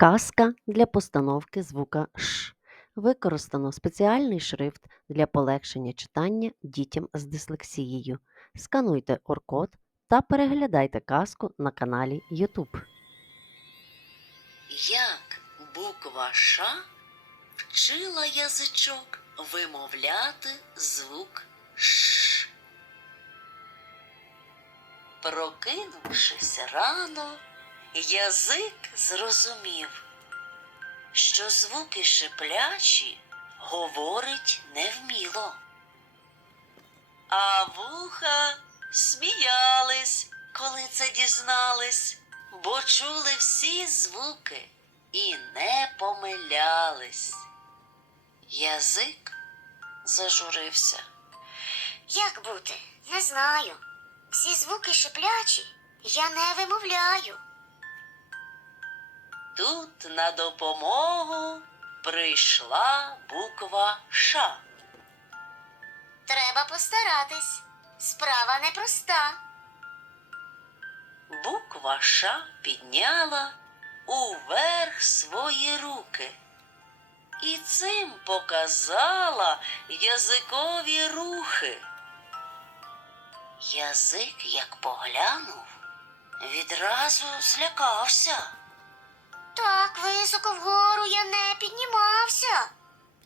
Казка для постановки звука Ш. Використано спеціальний шрифт для полегшення читання дітям з дислексією. Скануйте QR-код та переглядайте казку на каналі YouTube. Як буква Ш вчила язичок вимовляти звук Ш. Прокинувшись рано, язик зрозумів, що звуки шиплячі говорить невміло. А вуха сміялись, коли це дізнались, бо чули всі звуки і не помилялись. Язик зажурився. Як бути? Не знаю. Всі звуки шиплячі, я не вимовляю. Тут на допомогу прийшла буква Ш. Треба постаратись. Справа непроста. Буква Ш підняла уверх свої руки і цим показала язикові рухи. Язик, як поглянув, відразу злякався. Так високо вгору я не піднімався.